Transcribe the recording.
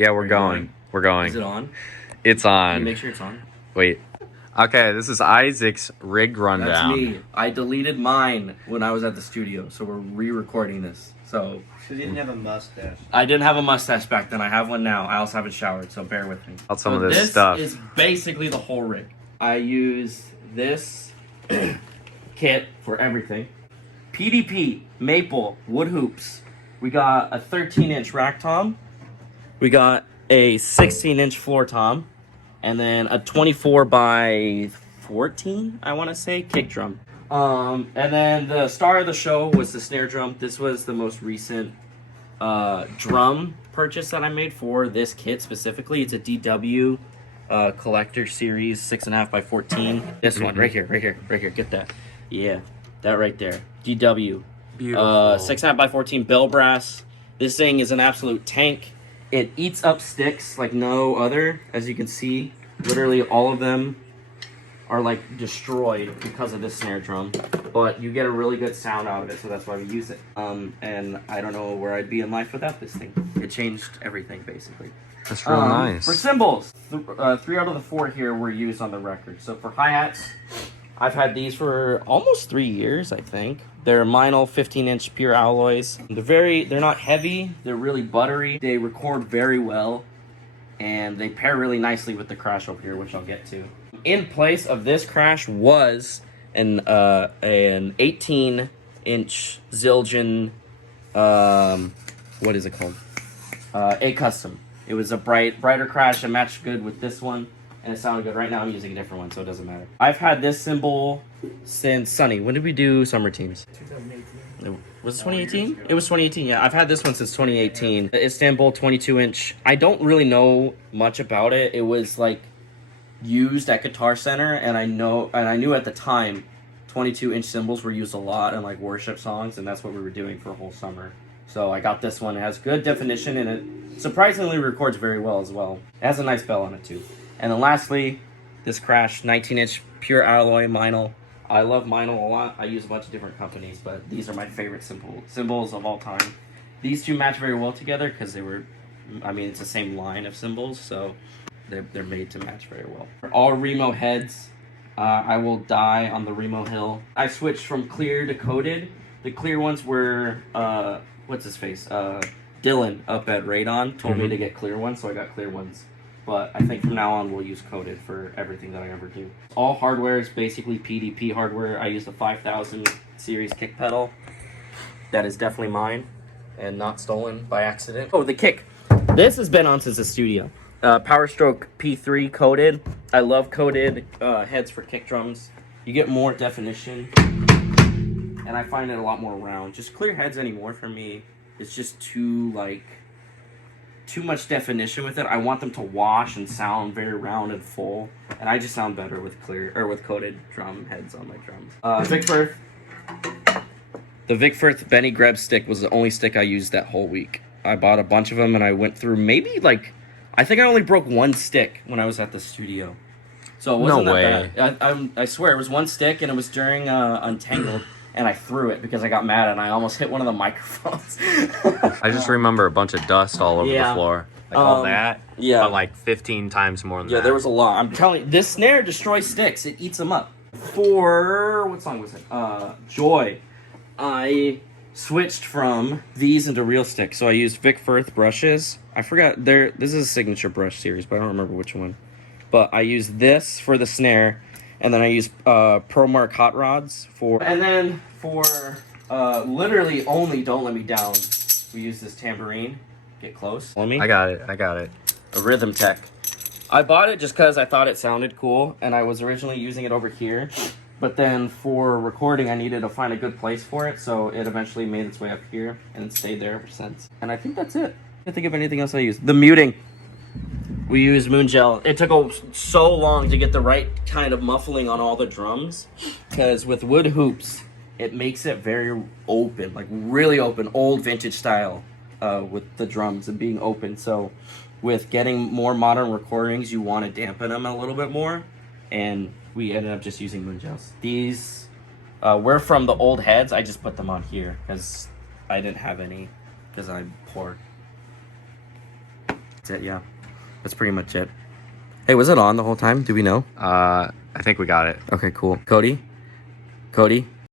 Yeah, we're going. We're going. Is it on? It's Can on. you make sure it's on? Wait. Okay, this is Isaac's rig rundown. That's me. I deleted mine when I was at the studio, so we're re-recording this. So Because you didn't have a mustache. I didn't have a mustache back then. I have one now. I also haven't showered, so bear with me. Out some of this stuff. This is basically the whole rig. I use this kit for everything. PDP, maple, wood hoops. We got a 13-inch rack tom. We got a 16-inch floor tom. And then a 24 by 14, I want to say, kick drum. And then the star of the show was the snare drum. This was the most recent drum purchase that I made for this kit specifically. It's a DW collector series 6.5 by 14. This one right here. Get that. Yeah, that right there. DW. Beautiful. 6.5 by 14 bell brass. This thing is an absolute tank. It eats up sticks like no other, as you can see. Literally all of them are like destroyed because of this snare drum, but you get a really good sound out of it, so that's why we use it. And I don't know where I'd be in life without this thing. It changed everything basically. That's real nice. For cymbals, 3 out of the 4 here were used on the record. So for hi-hats, I've had these for almost 3 years, I think. They're Meinl 15-inch pure alloys. They're not heavy. They're really buttery. They record very well, and they pair really nicely with the crash over here, which I'll get to. In place of this crash was an 18-inch Zildjian. What is it called? A custom. It was a brighter crash. It matched good with this one, and it sounded good. Right now I'm using a different one, so it doesn't matter. I've had this cymbal since Sunny. When did we do summer teams? 2018. Was it 2018? It was 2018, yeah. I've had this one since 2018. The Istanbul 22-inch. I don't really know much about it. It was like used at Guitar Center, and I knew at the time 22-inch cymbals were used a lot in like worship songs, and that's what we were doing for a whole summer. So I got this one. It has good definition, and it surprisingly records very well as well. It has a nice bell on it too. And then lastly, this crash 19-inch pure alloy Meinl. I love Meinl a lot. I use a bunch of different companies, but these are my favorite cymbals of all time. These two match very well together because it's the same line of cymbals, so they're made to match very well. All Remo heads. I will die on the Remo hill. I switched from clear to coated. The clear ones were, what's his face? Dylan up at Radon told me to get clear ones, so I got clear ones. But I think from now on we'll use coated for everything that I ever do. All hardware is basically PDP hardware. I use the 5000 series kick pedal. That is definitely mine and not stolen by accident. Oh, the kick. This has been on since the studio. Power Stroke P3 coated. I love coated heads for kick drums. You get more definition, and I find it a lot more round. Just clear heads anymore for me. It's just too much definition with it. I want them to wash and sound very round and full, and I just sound better with coated drum heads on my drums. Vic Firth. The Vic Firth Benny Greb stick was the only stick I used that whole week. I bought a bunch of them, and I went through I think I only broke one stick when I was at the studio. So it wasn't that bad. I swear, it was one stick, and it was during Untangled, and I threw it because I got mad, and I almost hit one of the microphones. I just remember a bunch of dust all over the floor. Like all that? Yeah. But like 15 times more than that. Yeah, there was a lot. I'm telling you, this snare destroys sticks. It eats them up. For, what song was it? Joy. I switched from these into real sticks. So I used Vic Firth brushes. I forgot, this is a signature brush series, but I don't remember which one. But I used this for the snare, and then I used ProMark hot rods for... And then for literally only Don't Let Me Down, we use this tambourine. Get close. Let me. I got it. A Rhythm Tech. I bought it just because I thought it sounded cool, and I was originally using it over here. But then for recording, I needed to find a good place for it, so it eventually made its way up here, and it stayed there ever since. And I think that's it. I can't think of anything else I used. The muting. We used Moon Gel. It took so long to get the right kind of muffling on all the drums, because with wood hoops, it makes it very open, like really open, old vintage style with the drums and being open. So with getting more modern recordings, you want to dampen them a little bit more, and we ended up just using Moon Gels. These were from the old heads. I just put them on here because I didn't have any because I'm poor. That's That's it. Yeah, that's pretty much it. Hey, was it on the whole time? Do we know? I think we got it. Okay, cool. Cody?